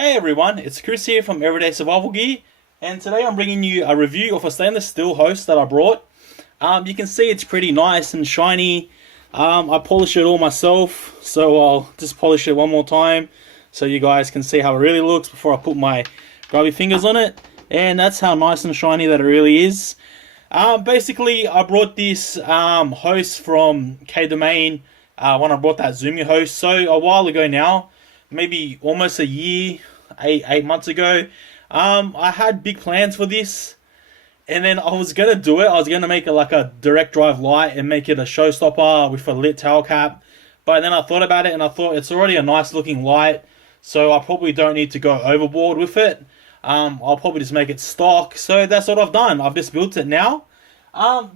Hey everyone, it's Chris here from Everyday Survival Gear, and today I'm bringing you a review of a stainless steel host that I brought. You can see it's pretty nice and shiny. I polished it all myself, so I'll just polish it one more time so you guys can see how it really looks before I put my grubby fingers on it. And that's how nice and shiny that it really is. Basically, I brought this host from K-Domain when I brought that Zoomy host. So a while ago now, maybe almost a year, eight months ago, I had big plans for this, and then I was gonna do it. I was gonna make it like a direct drive light and make it a showstopper with a lit tail cap. But then I thought about it and I thought it's already a nice looking light, so I probably don't need to go overboard with it. I'll probably just make it stock. So that's what I've done. I've just built it now.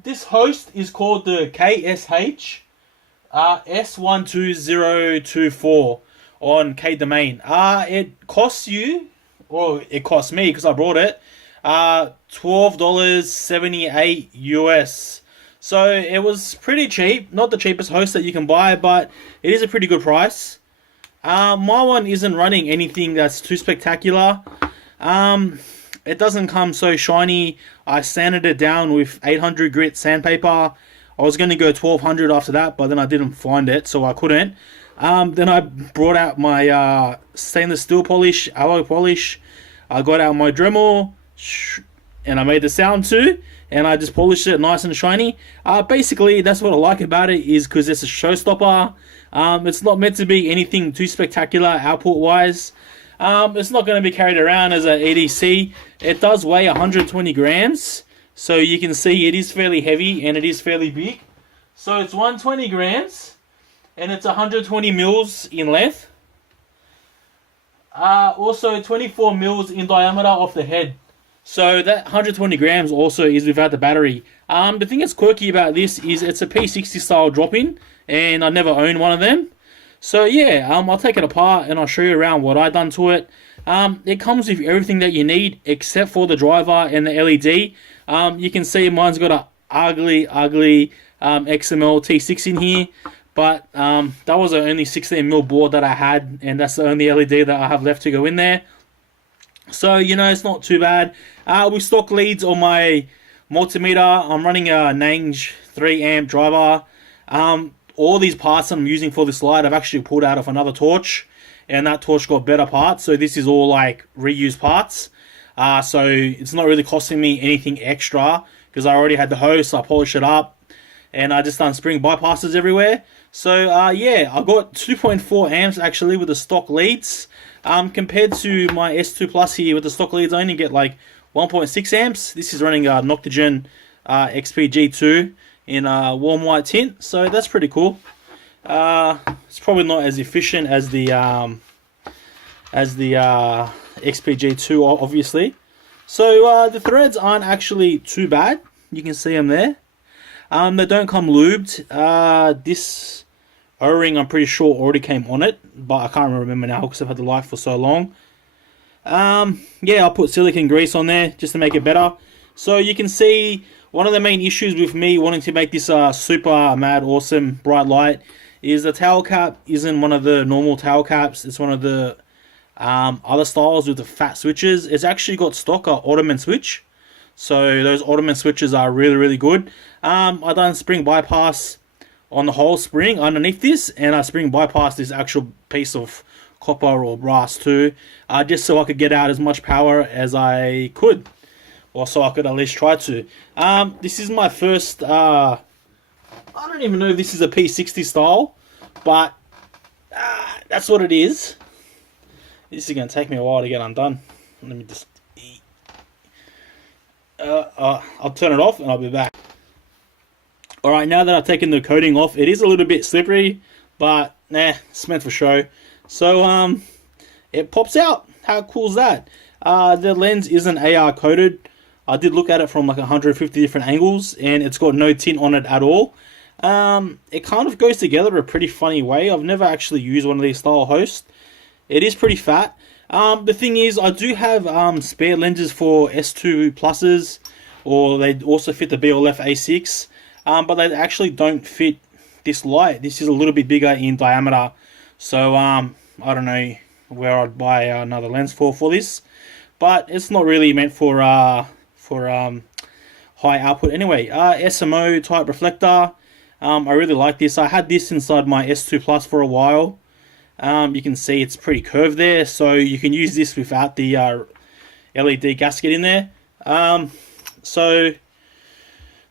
This host is called the KSH-S12024 on K-Domain. It costs you, or it cost me because I brought it, $12.78 US. So it was pretty cheap. Not the cheapest host that you can buy, but it is a pretty good price. My one isn't running anything that's too spectacular. It doesn't come so shiny. I sanded it down with 800 grit sandpaper. I was going to go 1200 after that, but then I didn't find it, so I couldn't. Then I brought out my stainless steel polish, alloy polish. I got out my Dremel, and I made the sound too, and I just polished it nice and shiny. Basically, that's what I like about it, is because it's a showstopper. It's not meant to be anything too spectacular output-wise. It's not going to be carried around as an EDC. It does weigh 120 grams, so you can see it is fairly heavy and it is fairly big. So it's 120 grams, and it's 120 mils in length. Also 24 mils in diameter off the head. So that 120 grams also is without the battery. The thing that's quirky about this is it's a P60 style drop-in, and I never owned one of them. So yeah, I'll take it apart and I'll show you around what I've done to it. It comes with everything that you need except for the driver and the LED. You can see mine's got a ugly XML T6 in here, but that was the only 16mm board that I had, and that's the only LED that I have left to go in there. So, you know, it's not too bad. With stock leads on my multimeter, I'm running a Nange 3 amp driver. All these parts that I'm using for this light I've actually pulled out of another torch, and that torch got better parts, so this is all like reused parts. So it's not really costing me anything extra because I already had the host. I polished it up, and I just done spring bypasses everywhere. So yeah, I got 2.4 amps actually with the stock leads. Compared to my S2 Plus here with the stock leads, I only get like 1.6 amps. This is running a Noctigen XPG2 in a warm white tint, so that's pretty cool. It's probably not as efficient as the XPG2, obviously. So the threads aren't actually too bad. You can see them there. They don't come lubed. This O-ring, I'm pretty sure, already came on it, but I can't remember now because I've had the light for so long. Yeah, I'll put silicone grease on there just to make it better. So you can see one of the main issues with me wanting to make this super mad awesome bright light is the tail cap isn't one of the normal tail caps. It's one of the other styles with the fat switches. It's actually got stock Ottoman switch, so those Ottoman switches are really good. I done spring bypass on the whole spring underneath this, and I spring bypassed this actual piece of copper or brass too, just so I could get out as much power as I could, or so I could at least try to. This is my first, I don't even know if this is a P60 style, but that's what it is. This is going to take me a while to get undone. Let me just... I'll turn it off and I'll be back. Alright, now that I've taken the coating off, it is a little bit slippery, but nah, it's meant for show. So, it pops out. How cool is that? The lens isn't AR coated. I did look at it from like 150 different angles, and it's got no tint on it at all. It kind of goes together a pretty funny way. I've never actually used one of these style hosts. It is pretty fat. The thing is, I do have spare lenses for S2 Pluses, or they also fit the BLF A6, but they actually don't fit this light. This is a little bit bigger in diameter, so I don't know where I'd buy another lens for this, but it's not really meant for high output anyway. SMO type reflector. I really like this. I had this inside my S2 Plus for a while. You can see it's pretty curved there, so you can use this without the LED gasket in there. So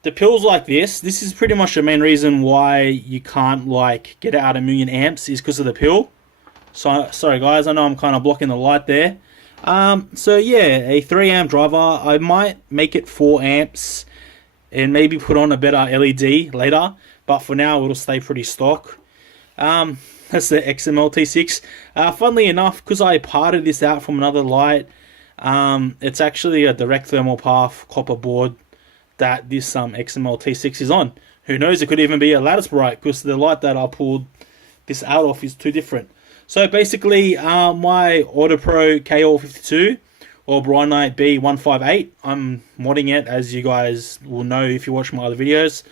the pills like this is pretty much the main reason why you can't like get out 1,000,000 amps, is because of the pill. So sorry guys, I know I'm kind of blocking the light there. So yeah, a 3 amp driver. I might make it 4 amps and maybe put on a better LED later, but for now it'll stay pretty stock. That's the XML T6. Funnily enough, because I parted this out from another light, it's actually a direct thermal path copper board that this XML T6 is on. Who knows, it could even be a lattice bright, because the light that I pulled this out of is too different. So basically, my AutoPro KL52 or Bright Night B158, I'm modding it, as you guys will know if you watch my other videos.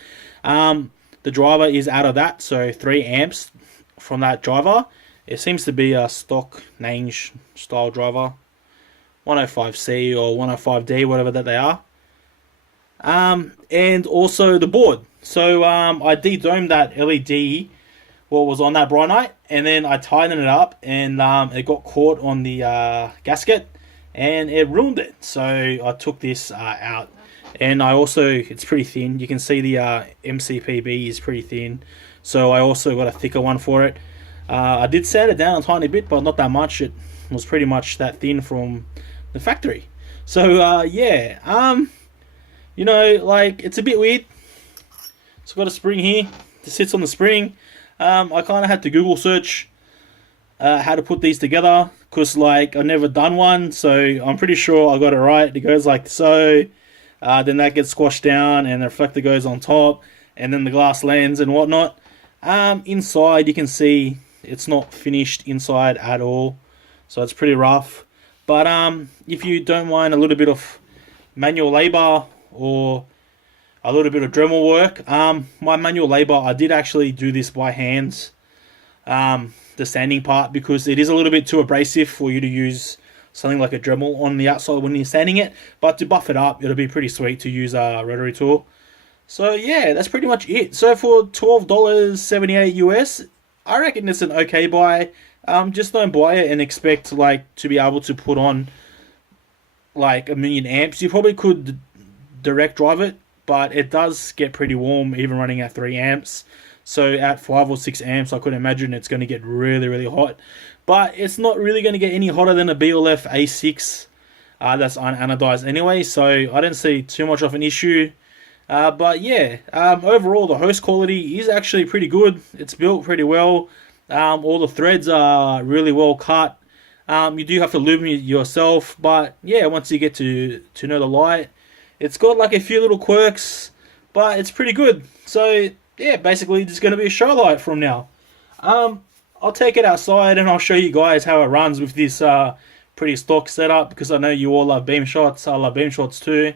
The driver is out of that, so 3 amps from that driver. It seems to be a stock Nange style driver, 105C or 105D, whatever that they are. And also the board. So I de-domed that LED what was on that Bright Night, and then I tightened it up, and it got caught on the gasket and it ruined it. So I took this out, and I also, it's pretty thin, you can see the MCPB is pretty thin, so I also got a thicker one for it. I did sand it down a tiny bit, but not that much. It was pretty much that thin from the factory. So yeah, you know, like, it's a bit weird. It's got a spring here that sits on the spring. I kind of had to Google search how to put these together, because like I've never done one, so I'm pretty sure I got it right. It goes like so, then that gets squashed down and the reflector goes on top, and then the glass lens and whatnot. Inside you can see it's not finished inside at all, so it's pretty rough. But if you don't mind a little bit of manual labor or a little bit of Dremel work, my manual labor, I did actually do this by hand, the sanding part, because it is a little bit too abrasive for you to use something like a Dremel on the outside when you're sanding it. But to buff it up, it'll be pretty sweet to use a rotary tool. So yeah, that's pretty much it. So for $12.78 US, I reckon it's an okay buy. Just don't buy it and expect like to be able to put on like 1,000,000 amps. You probably could direct drive it, but it does get pretty warm even running at 3 amps. So at 5 or 6 amps, I could imagine it's going to get really, really hot. But it's not really going to get any hotter than a BLF A6 that's unanodized anyway, so I don't see too much of an issue. But yeah, overall the host quality is actually pretty good. It's built pretty well. All the threads are really well cut. You do have to lube it yourself, but yeah, once you get to know the light, it's got like a few little quirks, but it's pretty good. So yeah, basically it's going to be a show light from now. I'll take it outside and I'll show you guys how it runs with this pretty stock setup, because I know you all love beam shots. I love beam shots too.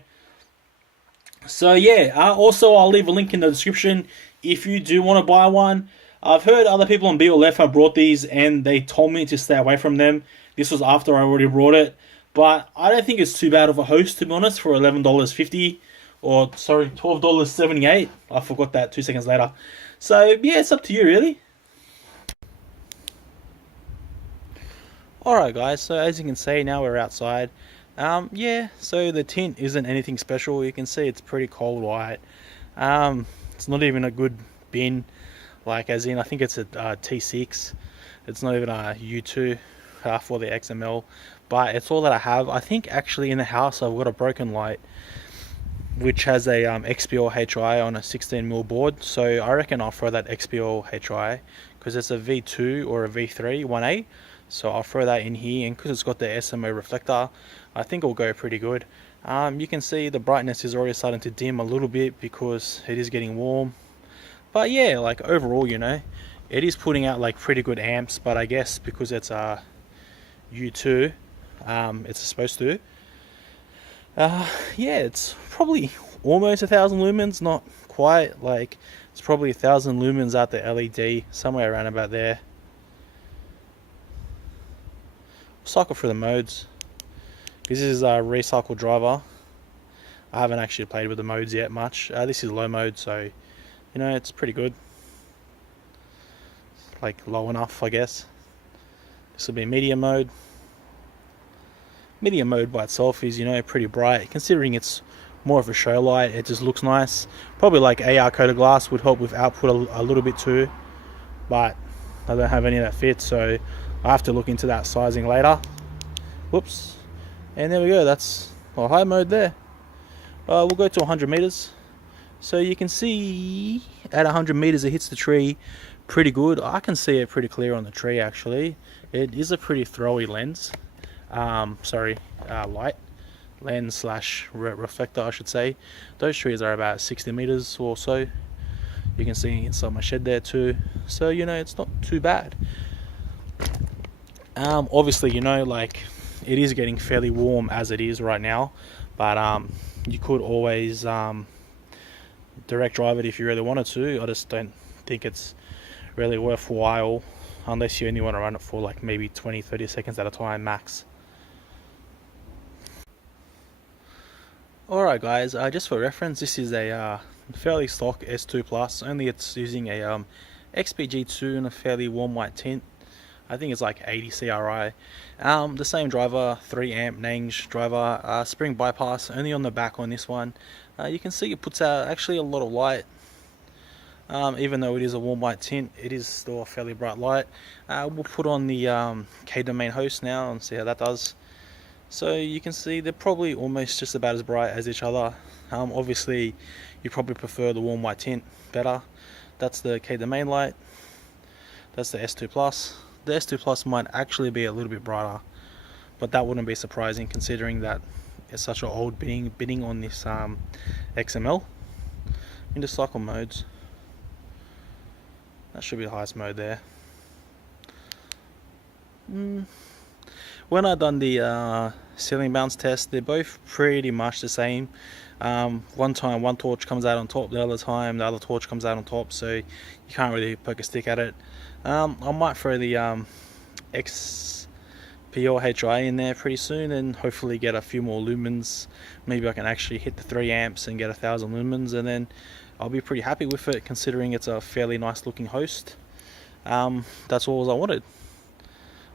So yeah, also I'll leave a link in the description if you do want to buy one. I've heard other people on BLF have brought these and they told me to stay away from them. This was after I already brought it. But I don't think it's too bad of a host, to be honest, for $11.50. Or, sorry, $12.78. I forgot that 2 seconds later. So, yeah, it's up to you, really. Alright, guys. So, as you can see, now we're outside. Yeah, so the tint isn't anything special. You can see it's pretty cold white. It's not even a good bin. Like, as in, I think it's a T6. It's not even a U2 for the XML. But it's all that I have. I think actually in the house I've got a broken light, which has a XPL HI on a 16mm board. So I reckon I'll throw that XPL HI, because it's a V2 or a V3 1A. So I'll throw that in here, and because it's got the SMO reflector, I think it'll go pretty good. You can see the brightness is already starting to dim a little bit because it is getting warm. But yeah, like overall, you know, it is putting out like pretty good amps. But I guess because it's a U2, it's supposed to. Yeah, it's probably almost 1,000 lumens, not quite. Like it's probably 1,000 lumens out the LED, somewhere around about there. cycle through the modes. This is a recycle driver. I haven't actually played with the modes yet much. This is low mode, so you know it's pretty good. Like low enough, I guess. This will be medium mode. Medium mode by itself is, you know, pretty bright. Considering it's more of a show light, it just looks nice. Probably like AR coated glass would help with output a little bit too, but I don't have any of that fit, so I have to look into that sizing later. Whoops. And there we go, that's a high mode there. We'll go to 100 meters. So you can see at 100 meters it hits the tree pretty good. I can see it pretty clear on the tree actually. It is a pretty throwy lens. Light lens slash reflector, I should say. Those trees are about 60 meters or so. You can see inside my shed there too. So you know it's not too bad. Obviously, you know, like it is getting fairly warm as it is right now, but you could always direct drive it if you really wanted to. I just don't think it's really worthwhile unless you only want to run it for like maybe 20-30 seconds at a time max. Alright guys, just for reference, this is a fairly stock S2 Plus, only it's using a XPG2 and a fairly warm white tint. I think it's like 80 CRI. The same driver, 3 amp Nange driver, spring bypass, only on the back on this one. You can see it puts out actually a lot of light. Even though it is a warm white tint, it is still a fairly bright light. We'll put on the K-Domain host now and see how that does. So you can see they're probably almost just about as bright as each other. Obviously you probably prefer the warm white tint better. That's the K-Domain light. That's the S2 Plus. The S2 Plus might actually be a little bit brighter, but that wouldn't be surprising considering that it's such an old bidding on this XML. Into cycle modes, that should be the highest mode there. When I done the ceiling bounce test, they're both pretty much the same. One time one torch comes out on top, the other time the other torch comes out on top, so you can't really poke a stick at it. I might throw the XPLHI in there pretty soon and hopefully get a few more lumens. Maybe I can actually hit the 3 amps and get 1000 lumens, and then I'll be pretty happy with it considering it's a fairly nice looking host. That's all I wanted,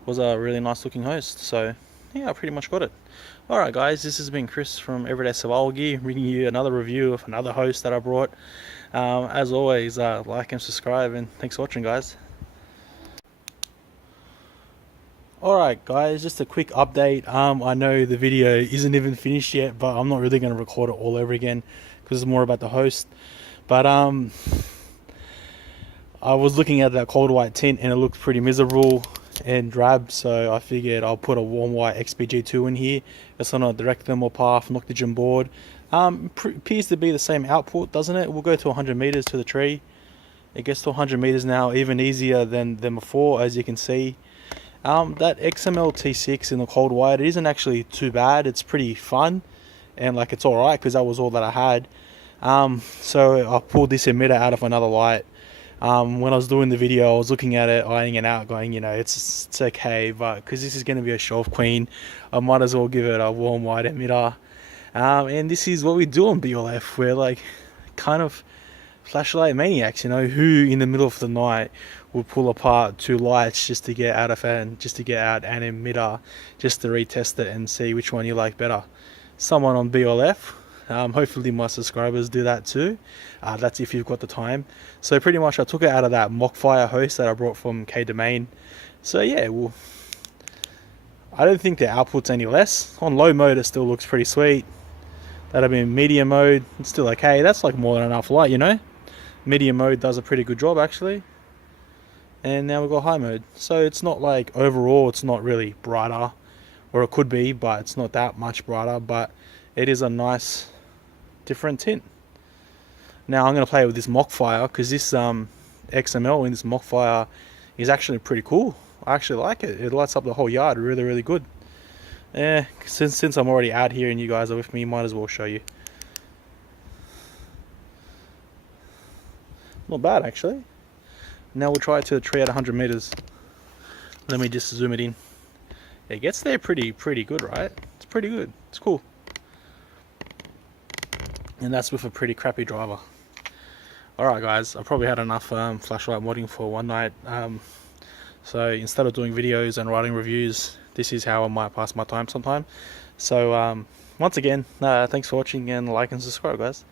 was a really nice looking host. So yeah, I pretty much got it. Alright guys, this has been Chris from Everyday Survival Gear, bringing you another review of another host that I brought. As always, like and subscribe, and thanks for watching guys. Alright guys, just a quick update. I know the video isn't even finished yet, but I'm not really going to record it all over again because it's more about the host. But I was looking at that cold white tint and it looked pretty miserable and drab, so I figured I'll put a warm white XPG2 in here. It's on a direct thermal path, Noctigen board. Appears to be the same output, doesn't it? We'll go to 100 meters to the tree. It gets to 100 meters now, even easier than before, as you can see. That XML T6 in the cold white, it isn't actually too bad. It's pretty fun, and like it's alright because that was all that I had. So I pulled this emitter out of another light. When I was doing the video, I was looking at it, eyeing it out, going, you know, it's okay, but because this is going to be a shelf queen, I might as well give it a warm white emitter. And this is what we do on BLF. We're like kind of flashlight maniacs, you know, who in the middle of the night would pull apart 2 lights just to get out an emitter, just to retest it and see which one you like better. Someone on BLF. Hopefully my subscribers do that too. That's if you've got the time. So pretty much I took it out of that Mockfire host that I brought from K-Domain. So yeah, well, I don't think the output's any less. On low mode it still looks pretty sweet. That'll be in medium mode, it's still okay. That's like more than enough light, you know. Medium mode does a pretty good job actually. And now we've got high mode. So it's not like, overall it's not really brighter, or it could be, but it's not that much brighter, but it is a nice different tint. Now I'm going to play with this Mockfire because this XML in this Mockfire is actually pretty cool. I actually like it. It lights up the whole yard really, really good. Yeah, since I'm already out here and you guys are with me, might as well show you. Not bad actually. Now we'll try it to the tree at 100 meters. Let me just zoom it in. it gets there pretty good, right? It's pretty good. It's cool. And that's with a pretty crappy driver. Alright guys, I've probably had enough flashlight modding for one night. So instead of doing videos and writing reviews, this is how I might pass my time sometime. So once again, thanks for watching, and like and subscribe guys.